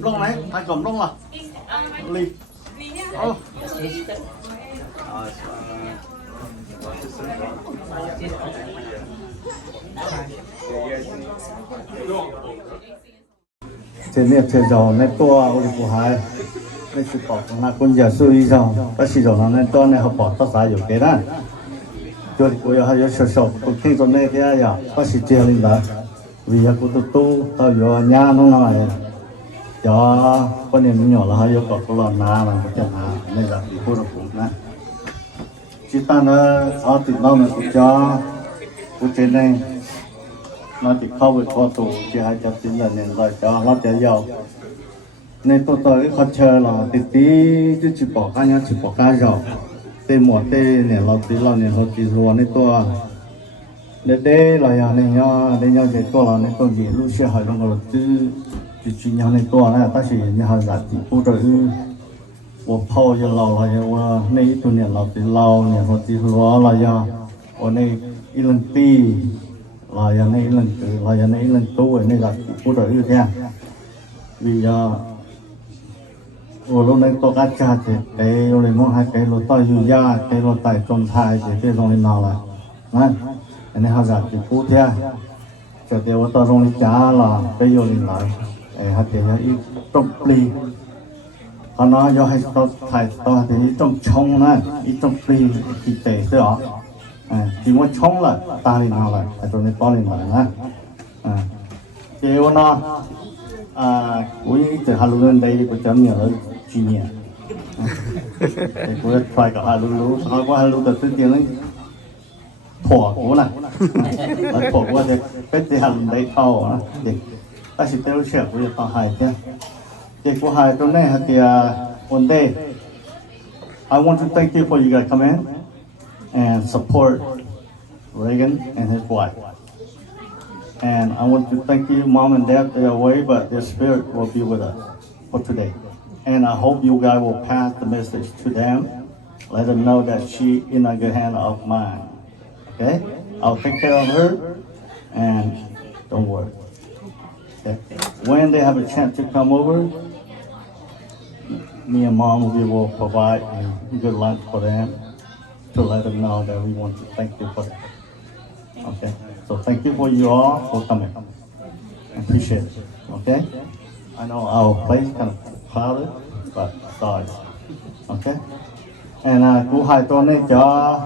Long này, ai cầm long là ly. Oh. Trên này trên giò này to ôi của hai, này chỉ bỏ là con giờ suy giò, bác sĩ giò này to này họ bỏ tất cả nhiều cái đó, cho cô giờ hay sờ sờ, cô khi trong này cái gì à, bác sĩ chơi lên đó, vì cô tu tao giờ nhà nó nói, cho con em nhỏ là hay có cô làm na là có chân na, này là cô là cũng na, chỉ ta nó ở tỉnh nào nó cũng cho, cô trên này nó chỉเข้าไปทั่วตัวchỉให้จัดสินเลยเนี่ยเราจะเราจะยาวในตัวที่เขาเชิญเราติดที่จะบอกกันยังจะบอกกันยาวเต็มหมดเต็มเนี่ยเราตีเราเนี่ยเขาตีรัวในตัวเด็ดๆเราอย่างเนี่ยเนี่ยในตัวเราในตัวนี้ลูกเชื่อให้เราตื้อจุดจุดยังในตัวนะแต่สิ่งนี้เขาจะตีผู้ตัวอื่นว่าพ่อจะเราอย่างว่าในตัวเนี่ยเราตีเราเนี่ยเขาตีรัวเราอย่างว่าในอีลังตีlà giờ này lần tu này là phụ trợ như thế vì lúc này tôi cá cha thì cái lúc này muốn hai cái lúc tôi dư gia cái lúc tại trong thai thì cái trong này nào là này anh ấy họ giả thì phụ thế cho điều tôi trong này trả là bây giờ này lại họ thì ít trong ly họ nói do hay tôi thải tôi thì trong này ít trong ly thì tệ thế đó chỉ muốn chống là ta lên nào lại, tôi nên to lên lại nè, kêu nó, cuối từ Halloween đây có chấm nhiều hơn chi nhiều, cuối phải cả Halloween, sau qua Halloween từ trước tiên ấy, thổ cố này, thổ cố thì cái gì Halloween đây thâu á, ta chỉ tiêu chuyện của tao hai thế, cái của hai tôi này thì one day, I want to thank you for you guys come in. And support Reagan and his wife. And I want to thank you, Mom and Dad. They're away, but their spirit will be with us for today. And I hope you guys will pass the message to them. Let them know that she in a good hand of mine. Okay? I'll take care of her, and don't worry. Okay? When they have a chance to come over, me and Mom will provide a good lunch for them. To let them know that we want to thank you for that. Okay, so thank you for you all for coming. I appreciate it. Okay, I know our place kind of crowded, but sorry. Okay, and cú hai tuần này cho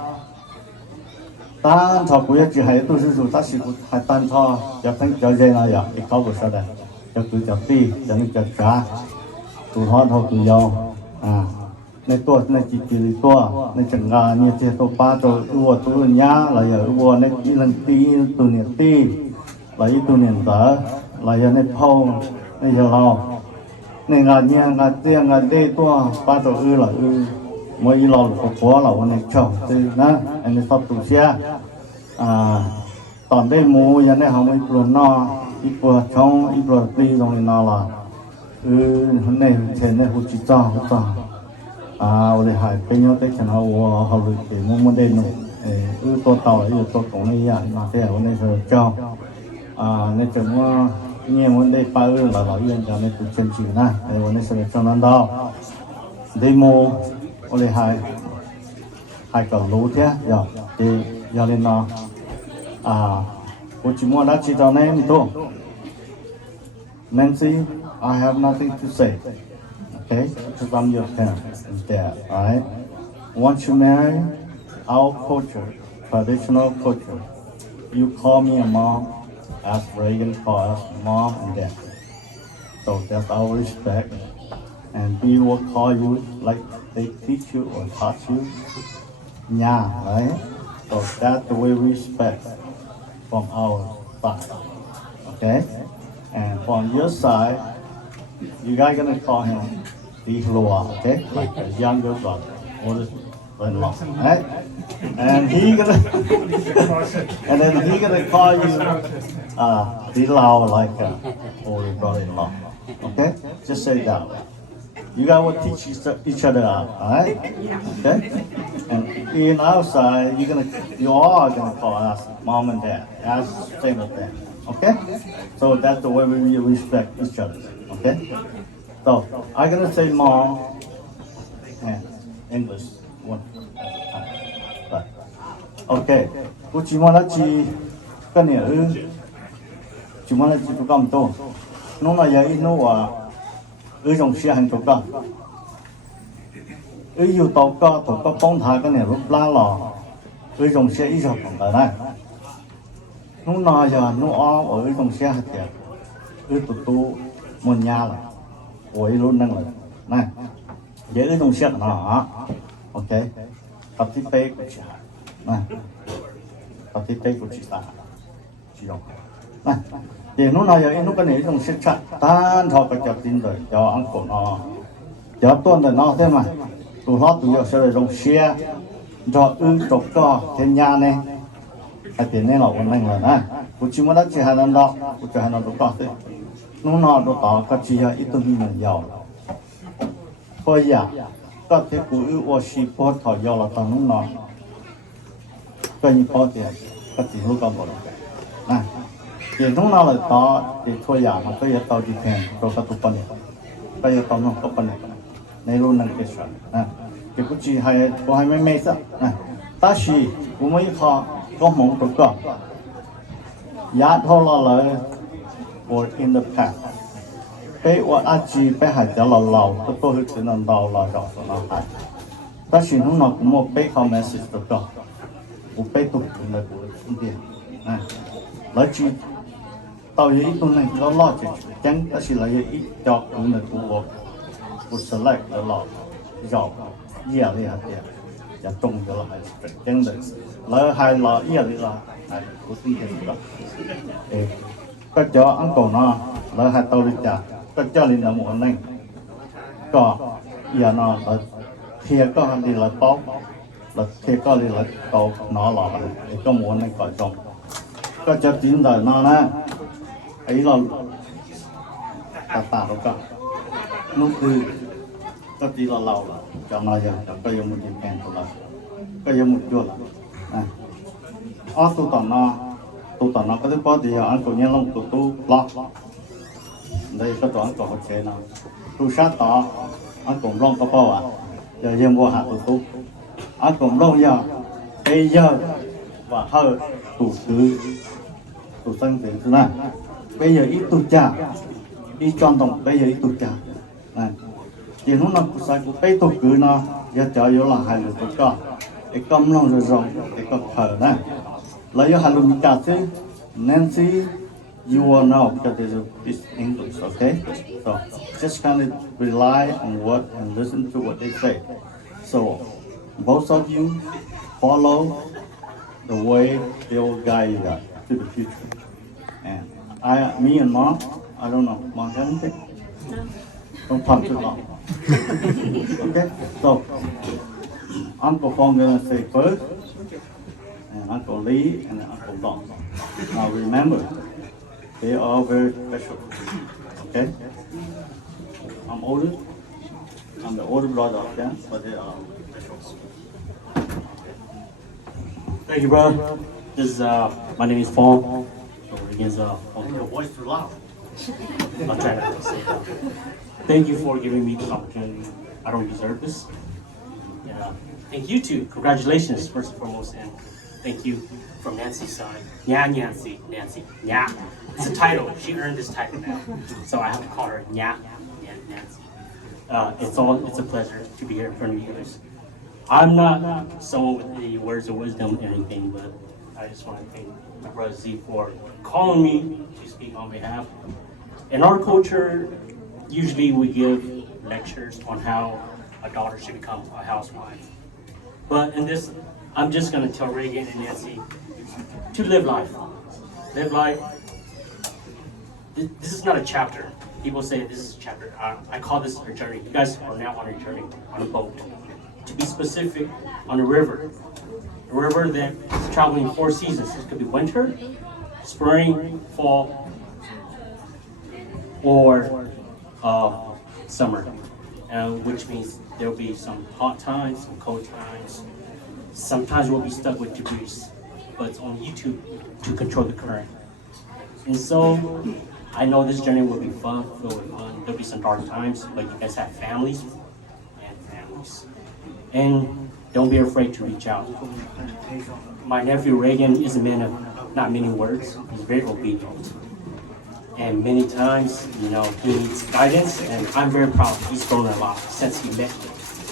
ta thọ cú chỉ hai tu sư ta chỉ cú hai tan thọ choทั้งcho dây nào vậy, cái câu của sao đây, cho cứ cho ti, cho nên cho cá, tu thọ thọ tu dâu,ในตัวในจิตวิญญาณตัวในจังงานเนี่ยเจ้าตัวป้าตัววัวตัวนี้เราอย่าวัวในอีลังตีตัวเนี่ยตีเราอีตัวเนี่ยตาเราอย่าในพ่อในเราในงานเนี่ยงานเตี้ยงานเด้ตัวป้าตัวเราเมื่อเราผัวเราในช่องตีนะอันนี้ชอบตัวเสียตอนได้หมูยันได้หอมอีปลวนนออีปลวนช่องอีปลวนตีตรงนี้นอละในเช่นในหุ่นจิตจ้า我哋係俾咗啲人後嚟嘅冇乜啲弄多到多講呢樣嗱啲我哋就教你怎麼因為我哋把老人家呢都堅持啦我哋成日做得到你冇我哋係個老啲要你嗱我只冇得知道呢唔多 Nancy I have nothing to say okay, because I'm your parents and dad, alright? Once you marry, our culture, traditional culture, you call me a mom, as Reagan calls us mom and dad. So that's our respect. And we will call you like they teach you or taught you, nya, right? So that's the way we respect from our side, okay? And from your side, you guys gonna call him the Loa, okay? Like a younger brother, older in-law, right? And he gonna and then he gonna call you the Lao like older brother-in-law. Okay? Just say that way. You guys will teach each other out, all right? Okay? And in outside, you all are gonna call us mom and dad. That's the same as that. Okay? So that's the way we respect each other. Okay? So I'm gonna say mom and English one at a time. Right. Okay. Chỉ muốn là chỉ cái này chỉ muốn là chỉ có công to. Nó là vậy nó là trong xe hành trục đó. Yêu tàu có bóng thả cái này lúc lá lò. Trong xe ít học bằng này. Nó nói giờ nó ở trong xe hạt thì tụi một nhà là ôi luôn năng lực này dễ trong xe nó ok tập tiếp tế của chị này tập tiếp tế của chị ta chị đâu này thì nó nói giờ nó cái này trong xe chặt tan thọ cái chặt tin rồi cho ăn cổ nó cho tuần rồi nó thế mà tụi nó tụi giờ sẽ trong xe cho trục co trên nhà này cái tiền này là ổn định rồi nè, cô chỉ muốn đặt chỉ hai năm đó, cô chỉ hai năm đó có thế, nó nó đó tao cái chỉ là ít tôi mình giàu, thôi à, có thể cô ở xí phố thọ giàu là tao nó cái gì có tiền, cái gì lúc có bỏ nè, thì nó là tao thì thôi à, mà cái gì tao đi theo, tao có tụ bận, cái gì tao nó có bận, này luôn năng cái sao, nè, thì cô chỉ có hai mấy sao, nè, ta chỉ cô mới khó có mong được cơ, giá thôi là lời or in the past, bây giờ anh chị bây giờ cho là lâu, tôi hơi chuyện là lâu là rõ rồi nó hay, ta chỉ nó cũng một bây giờ message được cơ, một bây tục là của chúng ta, này, lấy chỉ tao ý tôi này nó lo chứ, chẳng ta chỉ là ý cho cũng là của select là lo, rõ, nhiều đi hả chị. Và trông cho là phải chân được lỡ hai lọ ý là hai của tinh thần đó thì có cho ăn cổ nó lỡ hai tàu đi chả có cho lên là một anh có giờ nó là thiệt có đi là bóc là thiệt có đi là tàu nó lọ thì có một anh gọi trông có cho chín đời nó nè ấy là tạ đâu cả nó từ có chỉ là lâu là cho nó giờ có dùng một điểm kèn của nó có dùng một chuột này tụ tận nó có thứ có thì anh cũng nhớ lòng tụ lọ đây có toán có học chế nào tụ sát tỏ anh cũng long có bao à giờ dùng qua hạt tụ anh cũng long giờ bây giờ và hơi tụ xanh tiền thế này bây giờ ít tụ trà ít tròn đồng bây giờ ít tụ trà này thì nó là cuộc sống của bé tôi cứ nó giờ cho vô là hai người tôi có cái công lòng rồi rộng cái có thở này lấy vô hai người cả chứ Nancy you will know because it's English okay so just kind of rely on what and listen to what they say so both of you follow the way they will guide you guys to the future and me and mom I don't know mom have anything don't talk too long okay, so Uncle Phong gonna say first, and Uncle Lee and Uncle Don. Now remember, they are very special. Okay, I'm older. I'm the older brother of them, but they are special. Thank you, brother. This is my name is Phong. So Reagan's your voice too loud. I'll try not to say that. Thank you for giving me this opportunity. I don't deserve this. Yeah. Thank you too. Congratulations, first and foremost, and thank you from Nancy's side. Nancy. Nya. It's a title. She earned this title now, so I have to call her Nya. Nancy. It's a pleasure to be here in front of you guys. I'm not someone with any words of wisdom or anything, but I just want to thank my brother Z for calling me to speak on behalf. In our culture, usually we give lectures on how a daughter should become a housewife. But in this, I'm just going to tell Reagan and Nancy to live life. Live life. This is not a chapter. People say this is a chapter. I call this a journey. You guys are now on a journey, on a boat. To be specific, on a river. A river that is traveling 4 seasons. It could be winter, spring, fall, or summer. which means there'll be some hot times, some cold times. Sometimes we'll be stuck with debris, but it's on YouTube to control the current. And so I know this journey will be fun, filled with fun. There'll be some dark times, but you guys have families and families. And don't be afraid to reach out. My nephew Reagan is a man of not many words. He's very obedient. And many times, he needs guidance, and I'm very proud. He's grown a lot since he met me,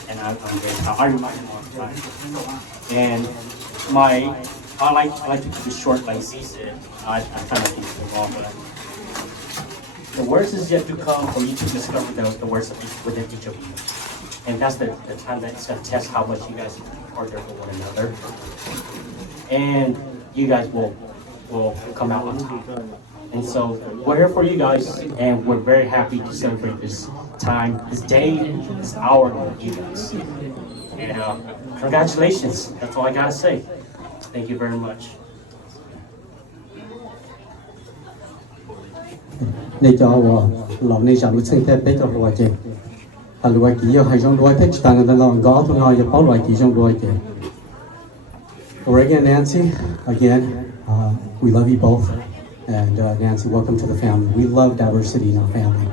and I'm very proud. I remind him all the time. And I like to keep it short, like Z said. I try not to keep it long, but the worst is yet to come for you to discover the worst within each of you. And that's the time that's going to test how much you guys are there for one another. And you guys will come out on top. And so we're here for you guys, and we're very happy to celebrate this time, this day, this hour with you guys. And congratulations. That's all I gotta say. Thank you very much. 你叫我老你想路青天背着罗姐，啊罗姐要还用罗佩去当个老高头呢，要包罗姐用罗姐。Reagan and Nancy, again, we love you both. And Nancy, welcome to the family. We love diversity in our family.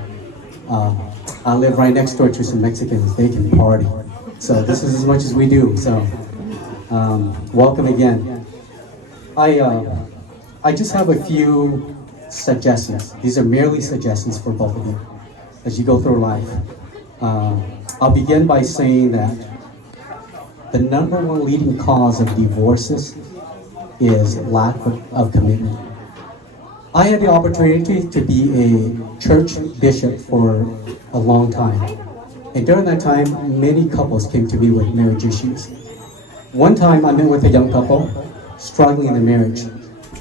I live right next door to some Mexicans. They can party. So this is as much as we do. So welcome again. I just have a few suggestions. These are merely suggestions for both of you as you go through life. I'll begin by saying that the number one leading cause of divorces is lack of commitment. I had the opportunity to be a church bishop for a long time. And during that time, many couples came to me with marriage issues. One time I met with a young couple struggling in their marriage.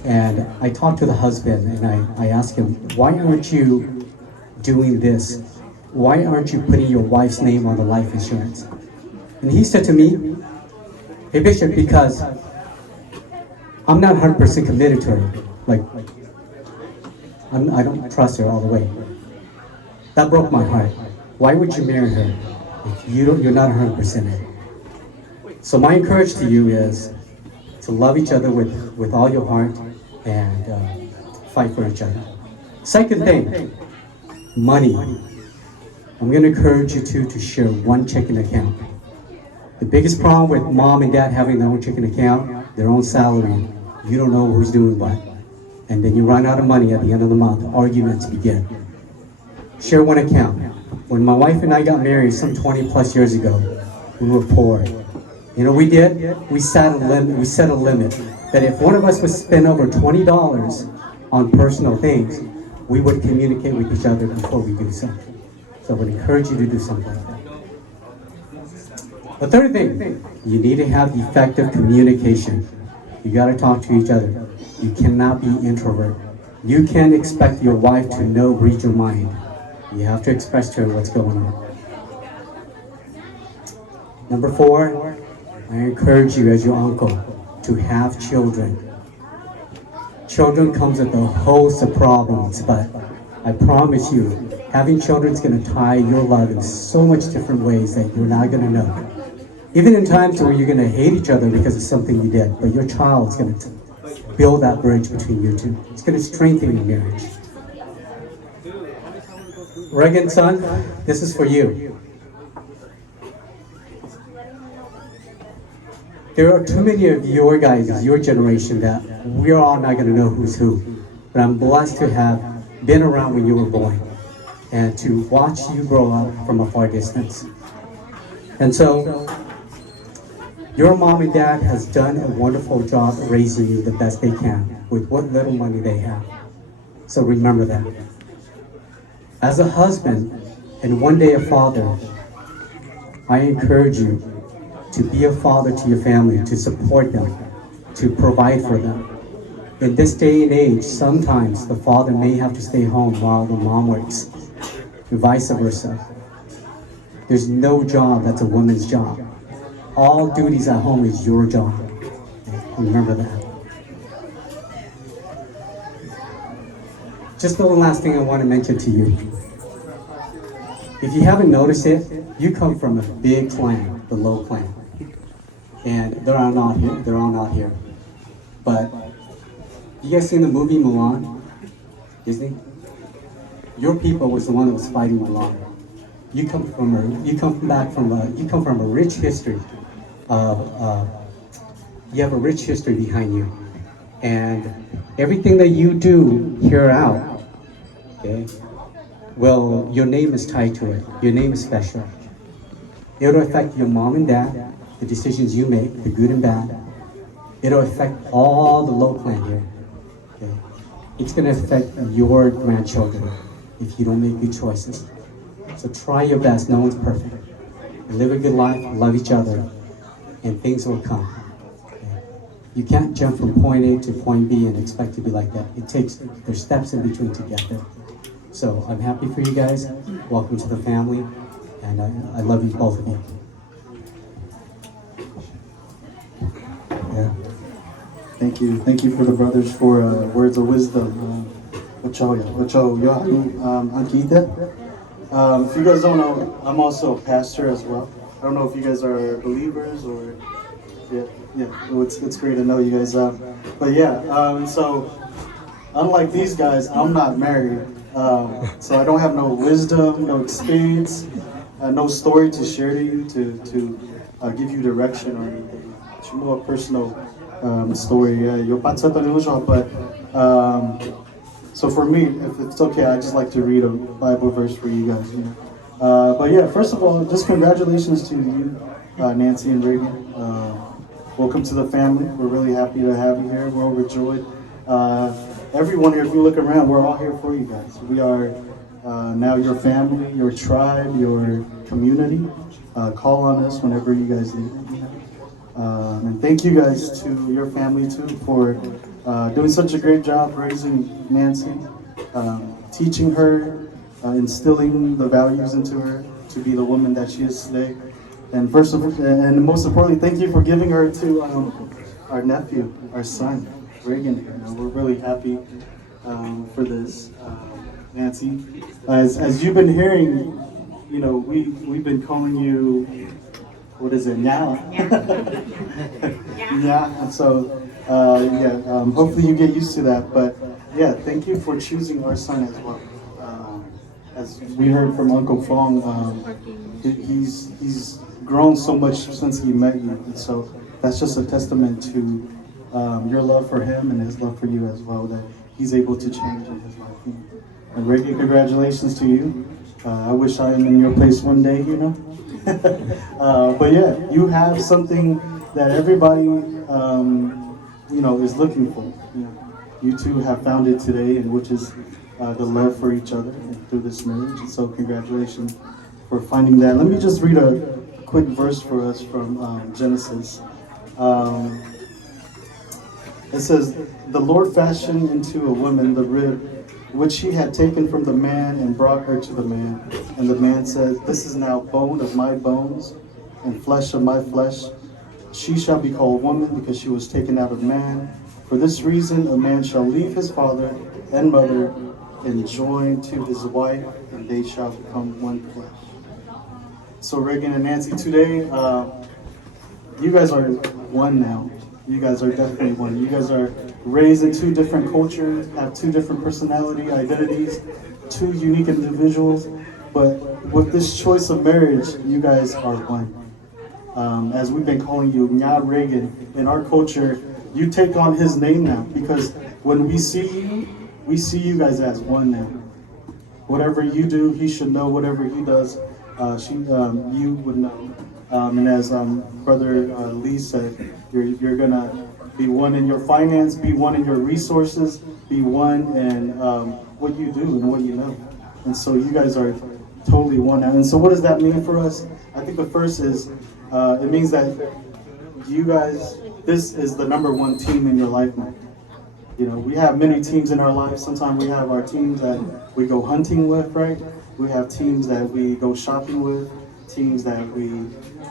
And I talked to the husband and I asked him, why aren't you doing this? Why aren't you putting your wife's name on the life insurance? And he said to me, hey Bishop, because I'm not 100% committed to her. I don't trust her all the way. That broke my heart. Why would you marry her if you're not 100% in? So my encouragement to you is to love each other with all your heart and fight for each other. Second thing, money. I'm going to encourage you to share one checking account. The biggest problem with mom and dad having their own checking account, their own salary, you don't know who's doing what. And then you run out of money at the end of the month, arguments begin. Share one account. When my wife and I got married some 20 plus years ago, we were poor. You know what we did? We set a limit that if one of us would spend over $20 on personal things, we would communicate with each other before we do something. So I would encourage you to do something like that. The third thing, you need to have effective communication. You got to talk to each other. You cannot be introvert. You can't expect your wife to read your mind. You have to express to her what's going on. Number 4, I encourage you as your uncle to have children. Children comes with a host of problems, but I promise you, having children is going to tie your love in so much different ways that you're not going to know. Even in times where you're going to hate each other because of something you did, but your child is going to build that bridge between you two. It's going to strengthen your marriage. Reagan, son, this is for you. There are too many of your guys, your generation, that we're all not going to know who's who. But I'm blessed to have been around when you were born and to watch you grow up from a far distance. And so, your mom and dad has done a wonderful job raising you the best they can with what little money they have. So remember that. As a husband and one day a father, I encourage you to be a father to your family, to support them, to provide for them. In this day and age, sometimes the father may have to stay home while the mom works, and vice versa. There's no job that's a woman's job. All duties at home is your job. Remember that. Just the last thing I want to mention to you. If you haven't noticed it, you come from a big clan, the Low clan. And they're all not here. They're all not here. But you guys seen the movie Mulan? Disney? Your people was the one that was fighting Mulan. You come from a rich history of you have a rich history behind you, and everything that you do here out, okay, well, your name is tied to it. Your name is special. It'll affect your mom and dad, the decisions you make, the good and bad. It'll affect all the Low clan here. Okay? It's gonna affect your grandchildren if you don't make good choices. So try your best. No one's perfect. Live a good life, love each other, and things will come. Okay? You can't jump from point A to point B and expect to be like that. There's steps in between to get there. So I'm happy for you guys. Welcome to the family, and I love you, both of you. Yeah. Thank you for the brothers for words of wisdom. If you guys don't know, I'm also a pastor as well. I don't know if you guys are believers or well, it's great to know you guys. But yeah, so unlike these guys, I'm not married, so I don't have no wisdom, no experience, no story to share to you to give you direction or anything. It's more personal story. But so for me, if it's okay, I just like to read a Bible verse for you guys. You know? But yeah, first of all, just congratulations to you, Nancy and Reagan. Welcome to the family. We're really happy to have you here. We're overjoyed. Everyone here, if you look around, we're all here for you guys. We are now your family, your tribe, your community. Call on us whenever you guys need it. And thank you guys to your family too for doing such a great job raising Nancy, teaching her, instilling the values into her to be the woman that she is today. And most importantly, thank you for giving her to our nephew, our son, Reagan. We're really happy for this, Nancy. As you've been hearing, you know, we've been calling you, what is it, Nya? Yeah. And so, hopefully you get used to that. But yeah, thank you for choosing our son as well. As we heard from Uncle Fong, he's grown so much since he met you. And so that's just a testament to your love for him and his love for you as well, that he's able to change in his life. And Reagan, congratulations to you. I wish I am in your place one day, you know. But yeah, you have something that everybody, you know, is looking for. You two have found it today, and which is the love for each other through this marriage. And so congratulations for finding that. Let me just read a quick verse for us from Genesis. It says, "The Lord fashioned into a woman the rib which he had taken from the man and brought her to the man. And the man said, This is now bone of my bones and flesh of my flesh. She shall be called woman because she was taken out of man. For this reason a man shall leave his father and mother and join to his wife, and they shall become one flesh." So Reagan and Nancy, today, you guys are one now. You guys are definitely one. You guys are raised in two different cultures, have two different personality, identities, two unique individuals. But with this choice of marriage, you guys are one. As we've been calling you, Nya Reagan, in our culture, you take on his name now, because when we see you guys as one now. Whatever you do, he should know. Whatever he does, you would know. And as Brother Lee said, you're gonna be one in your finance, be one in your resources, be one in what you do and what you know. And so you guys are totally one now. And so what does that mean for us? I think the first is, it means that you guys, this is the number one team in your life now. You know, we have many teams in our lives. Sometimes we have our teams that we go hunting with, right? We have teams that we go shopping with, teams that we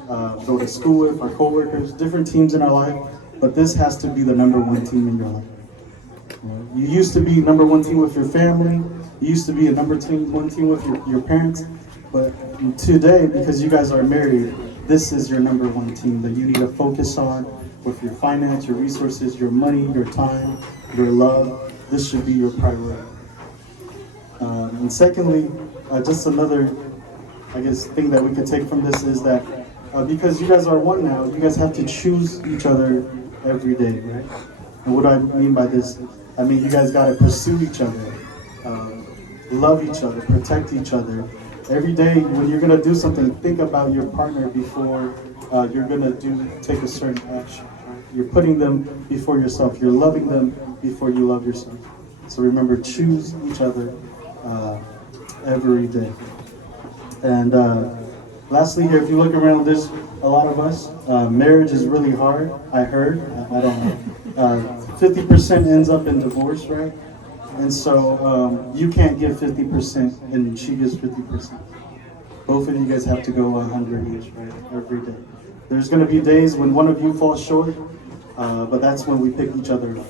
go to school with, our coworkers, different teams in our life. But this has to be the number one team in your life. You used to be number one team with your family. You used to be a one team with your parents. But today, because you guys are married, this is your number one team that you need to focus on with your finance, your resources, your money, your time, your love. This should be your priority. And secondly, just another, I guess, thing that we could take from this is that because you guys are one now, you guys have to choose each other every day, right? And what I mean by this, I mean you guys got to pursue each other, love each other, protect each other. Every day when you're gonna do something, think about your partner before you're gonna take a certain action. Right? You're putting them before yourself. You're loving them before you love yourself. So remember, choose each other every day. And lastly, here, if you look around, there's a lot of us. Marriage is really hard. I heard. I don't know. 50% ends up in divorce, right? And so you can't give 50% and she gives 50%. Both of you guys have to go 100 each, right? Every day. There's going to be days when one of you falls short, but that's when we pick each other up.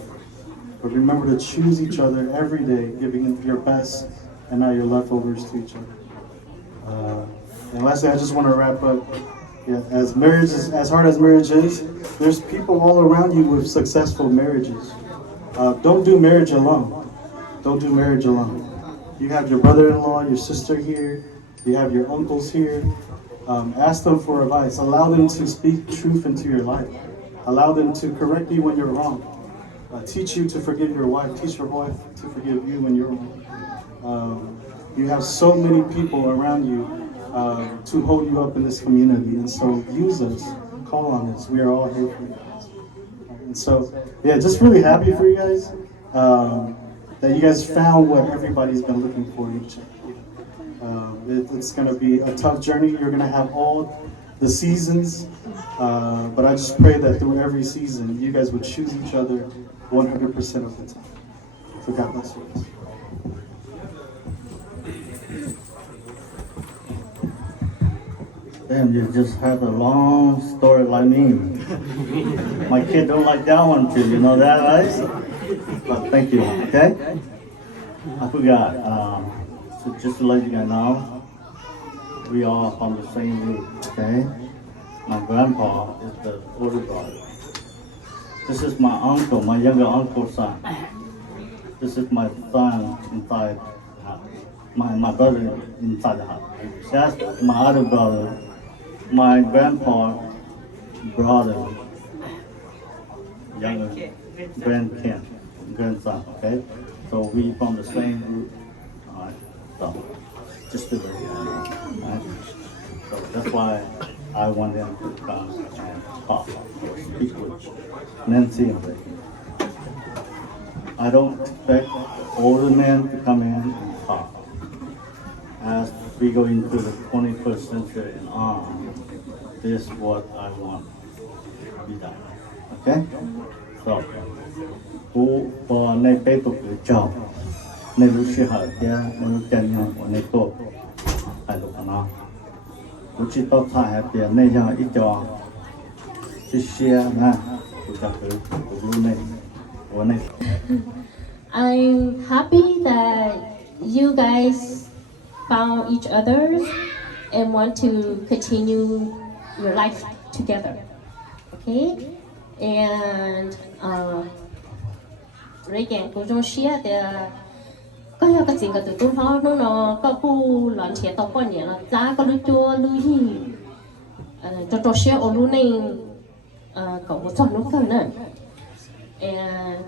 But remember to choose each other every day, giving your best and not your leftovers to each other. And lastly, I just want to wrap up. Yeah, as hard as marriage is, there's people all around you with successful marriages. Don't do marriage alone. Don't do marriage alone. You have your brother-in-law, your sister here. You have your uncles here. Ask them for advice. Allow them to speak truth into your life. Allow them to correct you when you're wrong. Teach you to forgive your wife. Teach your wife to forgive you when you're wrong. You have so many people around you to hold you up in this community. And so use us. Call on us. We are all here for you guys. And so, yeah, just really happy for you guys. That you guys found what everybody's been looking for in each other. It's going to be a tough journey. You're going to have all the seasons, but I just pray that through every season, you guys would choose each other 100% of the time. So God bless you. Damn, you just had a long story like me. My kid don't like that one too, you know that, right? But thank you, okay? I forgot, so just to let you guys know, we are from the same root, okay? My grandpa is the older brother. This is my uncle, my younger uncle's son. This is my son inside the house. My brother inside the house. That's my other brother, my grandpa brother, younger grandson, okay? So we from the same root. Alright, so just to let you know, right? So that's why I want them to come and talk or speak with Nancy and Reagan. I don't expect older men to come in and talk. As we go into the 21st century and on, this is what I want to be done. Okay? So, who for nay pay to the job, nay lu shi ha dia, nay lu jan yang for nay to, I don't know. Lu chi to ta ha dia, nay yang I job, shi share na, lu ja ku lu nay, or nay. I'm happy that you guys found each other and want to continue your life together. Okay? And Reagan cũng trong share thì có nhiều cái chuyện cái tụi tôi nó có khu lợn trẻ tao quan niệm là giá có đứa chua lưu hi cho share ở lúc này có một chọn lúc cần nữa. And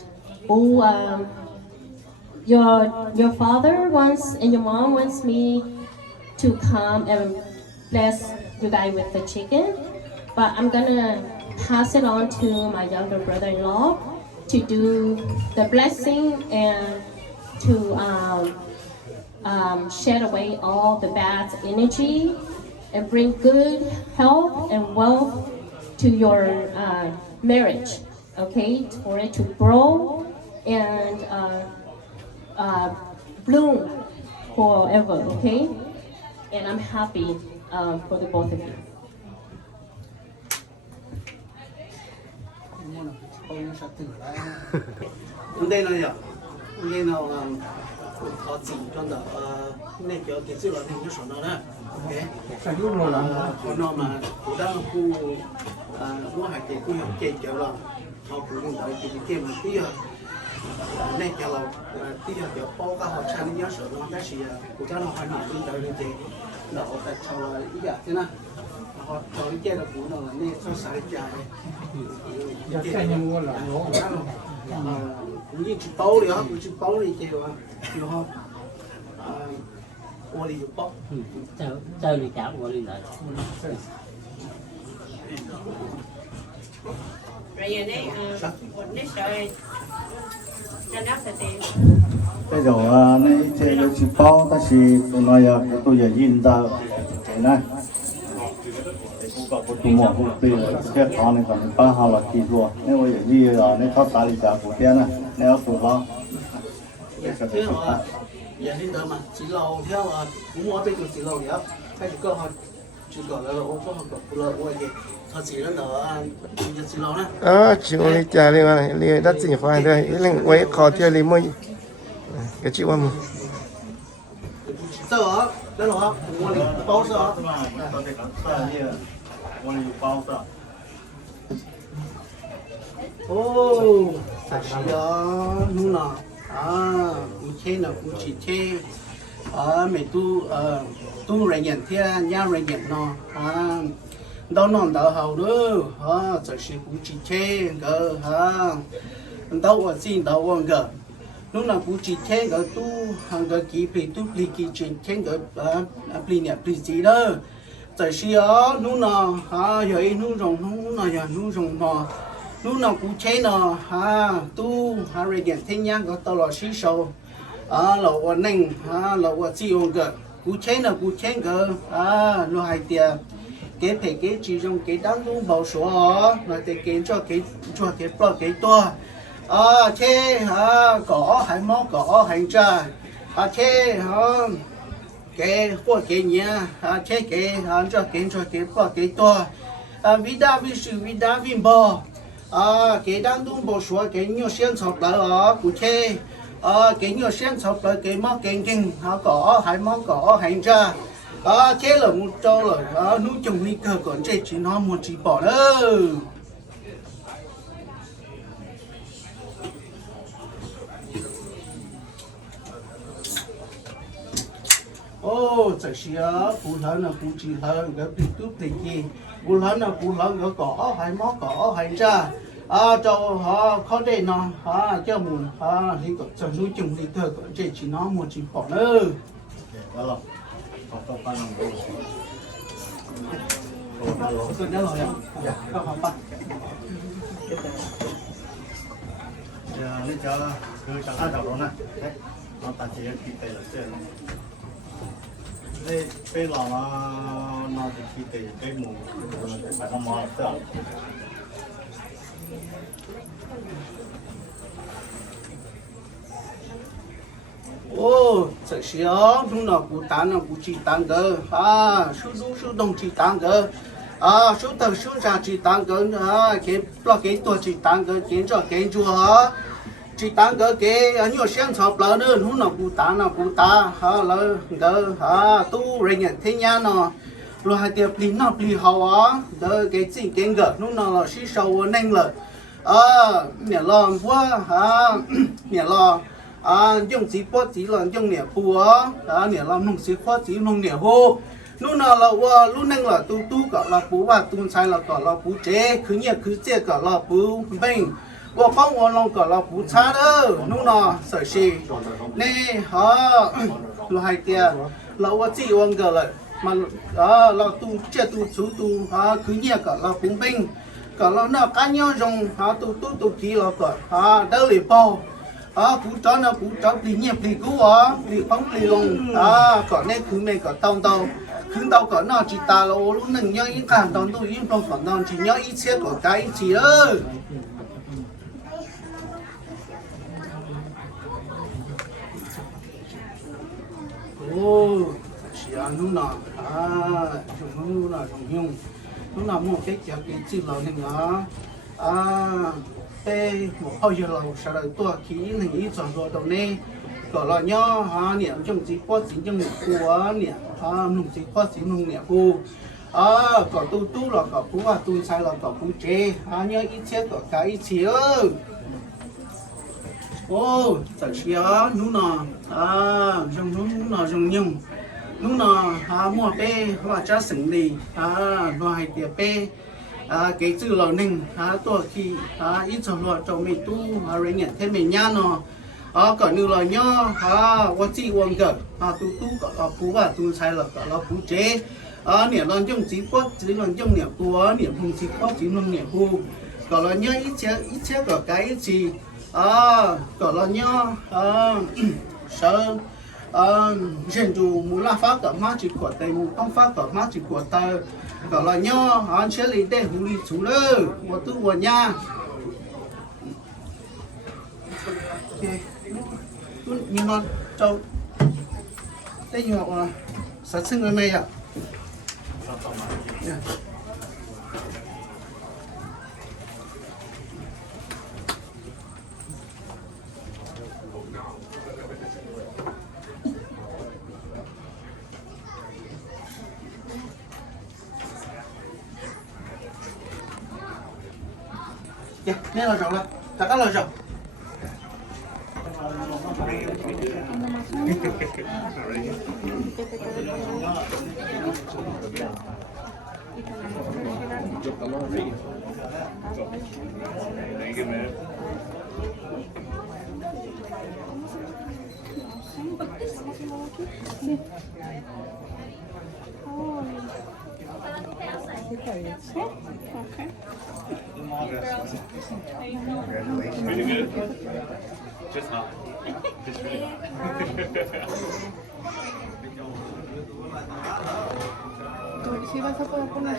your father wants and your mom wants me to come and bless you guys with the chicken, but I'm gonna pass it on to my younger brother-in-law to do the blessing and to shed away all the bad energy and bring good health and wealth to your marriage, okay, for it to grow and bloom forever, okay? And I'm happy for the both of you. đây là họ chỉ cho là này kiểu cái gì là mình nó sống nó nè Họ nói mà cũng đã là khu mua hạt tiền cũng học tiền kiểu là họ cũng đợi cái tiền mà tí nên kiểu là tí kiểu bao cả họ sang nhớ sợ nó cái gì cũng đã là họ nhận tin tới như thế là họ tại sao là ý giả thế nào họ cho cái kia là cũng là nên so sánh dài cũng như chụp bao đi á cũng chụp bao đi kiểu kiểu họ我哋要幫。就你搞我哋嚟。Rồi này, này sợi cho nó sẽ tiền. bây giờ này chơi được chỉ bao ta chỉ tụi nó giờ tụi giờ nhìn ra cái này cũng có một tụi mỏ cũng bị cái con này còn ba hàng là kỳ rồi nếu bây giờ đi rồi nếu thoát ra đi cả của tiền này nếu tụi nó thế họ giờ đi tới mà chỉ lâu theo cũng mua bên của chỉ lâu nhá hay có họ chỉ có là ô có họ có là ô gì họ chỉ là nó chỉ lâu nè chịu đi trả đi mà đi đất gì phải đây lên quấy khó theo đi mới cái chịu mà sợ đó là họ mua đi bao sợ ô sạch luôn nào cũng thế nào cũng chỉ thế mẹ tu Reagan thế nhà Reagan nó đâu non đâu hậu nữa giờ chỉ cũng chỉ thế cơ đâu ở xin đâu ở cơ lúc nào cũng chỉ thế cơ tu hàng cơ kỹ pli tu pli kỹ chuyện thế cơ pli nhẹ pli gì đó giờ chỉ lúc nào giờ lúc rồng lúc nào giờ lúc rồng nó lúc nào cũng chế nó tu Reagan thế nhá có tao là sĩ sâu là quan ninh là quan chi ông cơ cũng chế nó cũng chế cơ lo hai tiền cái phải cái chỉ trong cái đáng đúng bảo số là cái cho cái bao cái to chế có hai món có hành trà chế cái của cái nhà chế cái cho cái bao cái to vì đa vì sự vì đa vì bao cái đang đúng bộ số cái nhiều sen sọc lại cụ thể cái nhiều sen sọc lại cái món kinh có hai món có hành ra thế là một trâu là nuôi trồng nguy cơ còn chơi chỉ nó một chỉ bỏ đó ô chắc là phụ lớn là phụ chỉ lớn cái bị tút thì gì phụ lớn là phụ lớn cái có hai món có hành ra cho họ khó để nó cho muốn thì có cho nuôi trồng thì thơ có chơi chỉ nó một chỉ bỏ nữa đó là có ba năm rồi tôi nhớ rồi dạ có không ba giờ nên cho cứ chẳng ai đâu đó nè nó ta chỉ khi tệ là chơi đây bây giờ nó thì khi tệ cái mù phải nó mò sợ ô sợ xíu lúc nào cũng chỉ tán cơ số đông chỉ tán cơ số tờ số ra chỉ tán cơ cáiตัวchỉ tán cơ cái chùa chỉ tán cơ cái nhiều sáng sọp lỡ nữa lúc nào cũng ta lỡ tu Reagan thế nha nó rồi hai tiệp pli nó pli hậu đỡ cái gì cái gỡ lúc nào là xí sâu nhanh lợ nhà lo quá nhà lo dùng chỉ bớt chỉ là dùng nẻ bùa nẻ làm nông sĩ khoa chỉ nông nẻ hô lúc nào là lúc năng là tu cả là bù và tu sai là cả là bù chế cứ nhẹ cứ chế cả là bù bình và con của nó cả là bù xa đó lúc nào sợ gì nè là hai tia là chỉ ông cả lại mà là tu chế tu chú tu cứ nhẹ cả là bù bình cả là nó cá nhau dùng tu kỹ là cả đỡ lì bao cú chó nó cú chó đi nhẹ đi cú đi phóng đi luôn còn này cứ mày còn tao cứ tao còn nó chỉ ta là lúc nâng nhớ những càng tao tôi yên không còn nó chỉ nhớ ít xe của cái gì đó ô chỉ ăn lúc nào dùng lúc nào dùng nhung lúc nào mua cái gì là nên một bao giờ là sau đó tôi khi những ý chọn rồi đầu này gọi là nhớ niệm trong chỉ có chỉ trong của niệm nung chỉ có chỉ nung nhẹ phu có tu là có phu và tu sai là có phu chế nhớ ít chiếc có cái ít chiếc ô thật xia nung nọ dùng nung nọ dùng nhung nung nọ mua pe và cha sừng đi loài tiệp pe cái chữ là ninhตัวkhi ít cho lo cho mình tu rồi nhận thêm mình nha nó còn như là nháว่าจีวงเกิดtuก็เราผู้ว่าtuใช้เราก็เราผู้เจเนี่ยเราย่งจีก็จีเราย่งเนี่ยตัวเนี่ยพงจีก็จีเราเนี่ยผู้ก็เราnhá ít chếก็cái gìก็เราnhá sợ hiện dù muốn là phát cả má chỉ của tay muốn không phát cả má chỉ của tay cả là nhá anh sẽ lấy để hú đi chú lơ một tu một nha nhưng nó châu đây nhiều là sát sinh ở đây à đây là rau là tất cả là rau Pretty good. Just not. Just really. Si vas a poder poner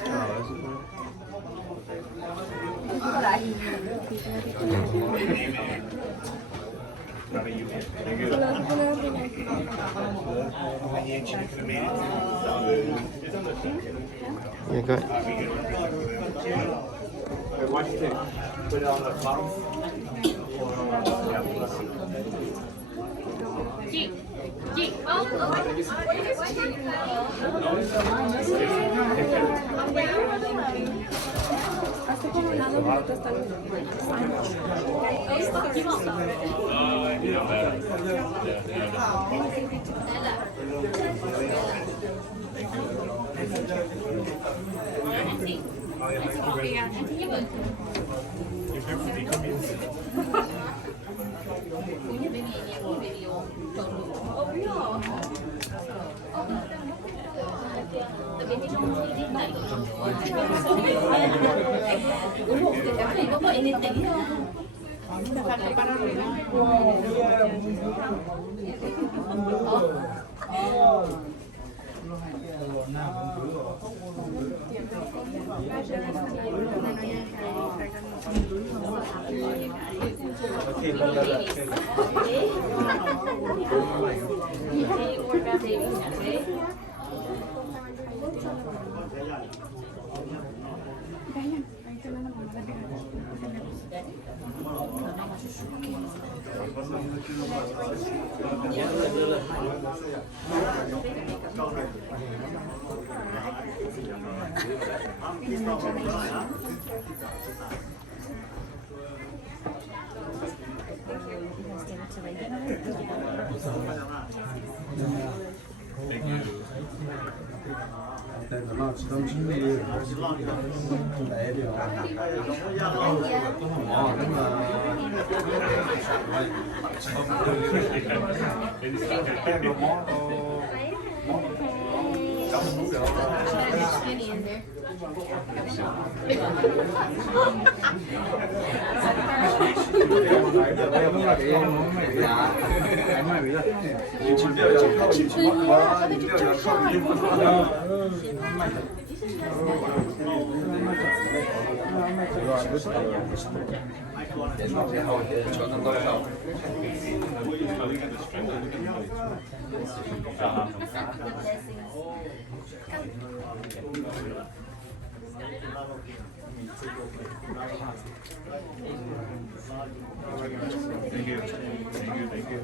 You're good. What do you think? Put it on the bottom? Chị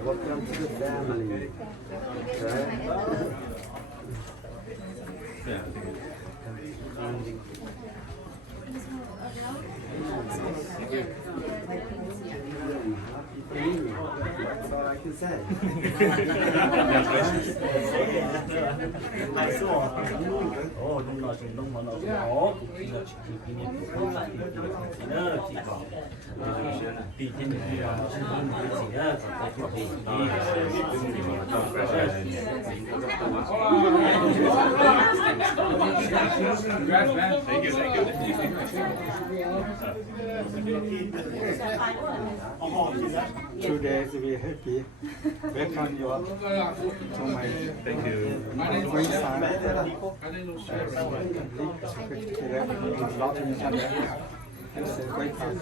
Welcome to the family. Right? Today to be happy. Welcome you to my great son. Love each other. It's a great time.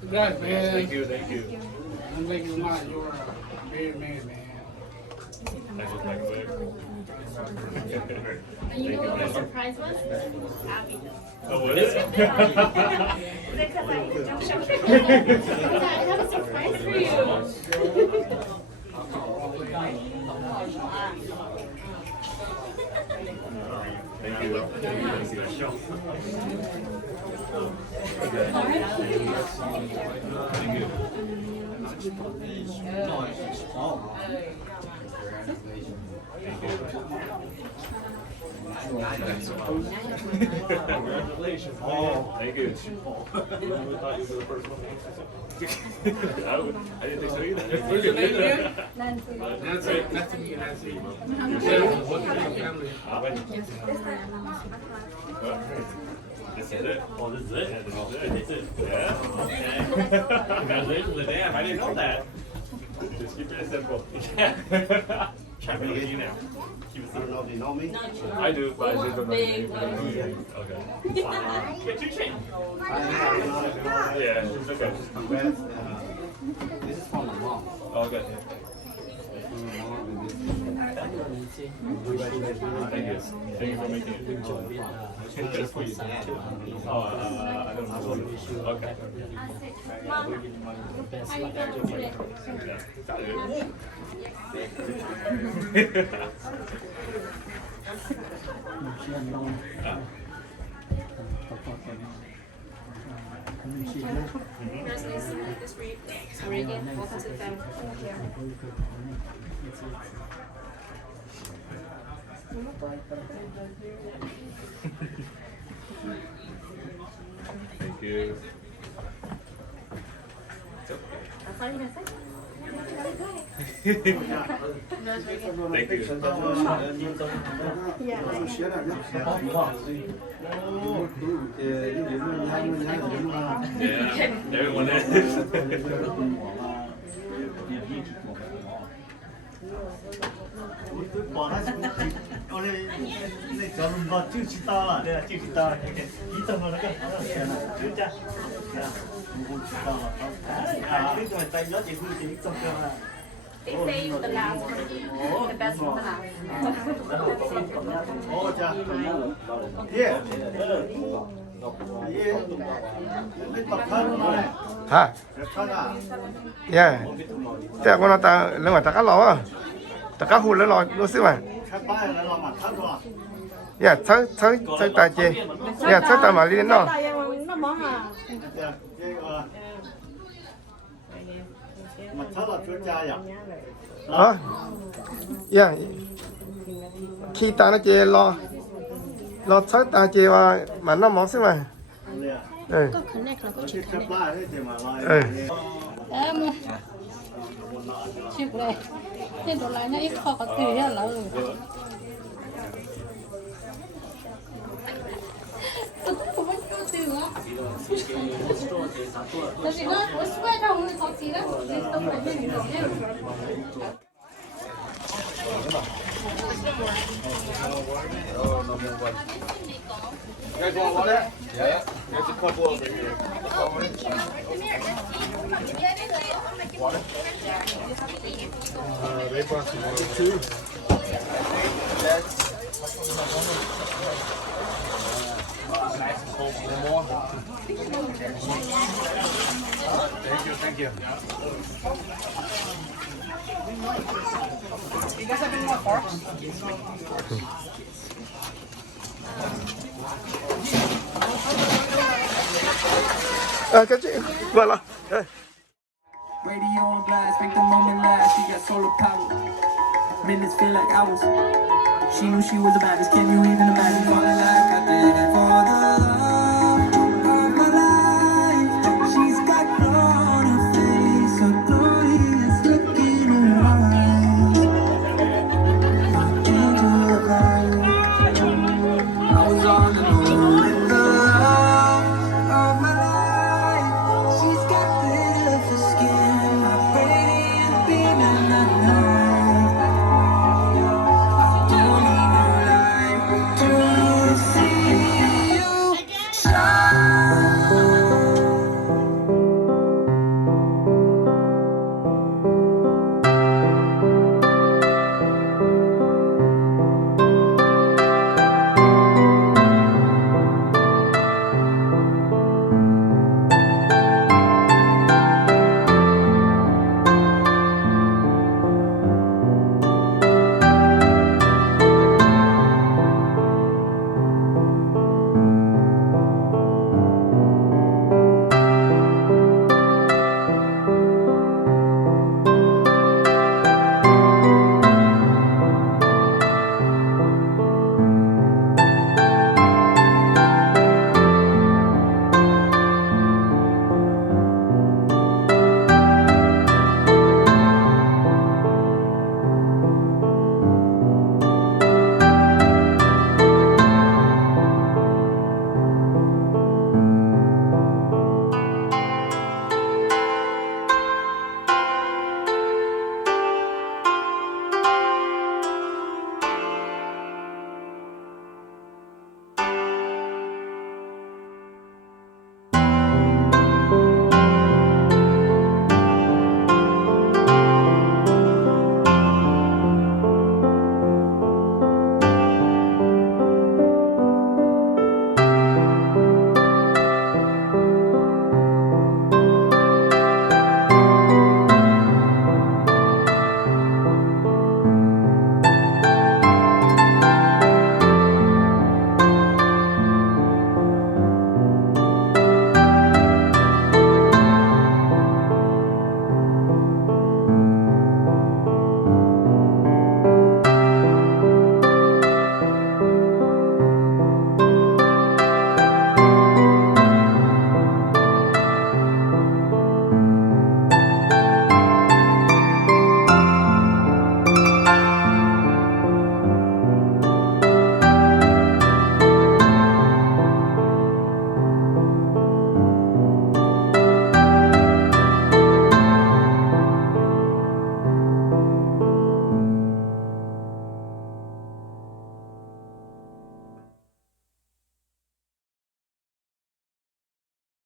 Congrats, man. Thank you, thank you. I'm making a lot. You're a very man, man. Thank you, thank you. And you know what my surprise was? Oh, what is it? Because I have a surprise for you. Thank you. Congratulations. Oh, thank you. I thought you were the first one. I didn't think so either. What's your name again? Nancy. Nancy. Nice to meet you, Nancy. What's your family? This is it. Oh, this is it. This is it. Yeah. Okay. Congratulations, damn. I didn't know that. Just keep it simple. Can't really get you now. Keep it simple. Do you know me? I do, but I just don't know your name. Okay. Get your chain. Yeah, it's okay. This is from my mom. Oh, good. Thank you. Thank you for making it. Just for you. Oh, I don't know. Okay. Mom, how you doing today? Congratulations, this for you. Reagan, welcome to the family. Thank you. That's all you're gonna say? Thank you. Yeah, everyone is. 我那是我那小笼包就知道了，对，就知道了。你怎么那个天呐，就这样，我知道了。啊，这种在了解会给你做掉了。 They say you're the last one, the best one, the last. 哦，这样。耶。耶。没打开了吗？ hả 看啊。 yeah thế con ta lên mà ta cá lò à ta cá hù lên lò nó xíu mà 开八了了嘛，看了。 yeah thấy ta chê yeah thấy ta mà đi đến nó 那么哈， 这个。mà thật là chưa cha vậy? hả yeah khi ta nó chê lo thấy ta chê mà nó món xíu mà ừ ก็ connect แล้วก็ Cái cấp ba đấy thì mà nói. ừ เอ้มชิบเลยที่โดนไรเนี่ยอีกข้อก็ตีอ่ะแล้วผมไม่รู้จริงวะ但是呢，我是怪到我们早起的，都没见你走那个。You guys want water? Yeah. There's a couple over here. Water? They brought some water too. Nice and cold. One more. Thank you, thank you. You guys have any more forks? Cái chị gọi là đây. Radio on blast, make the moment last. She got solar power. Minutes feel like hours. She knew she was the baddest. Can you even imagine falling like I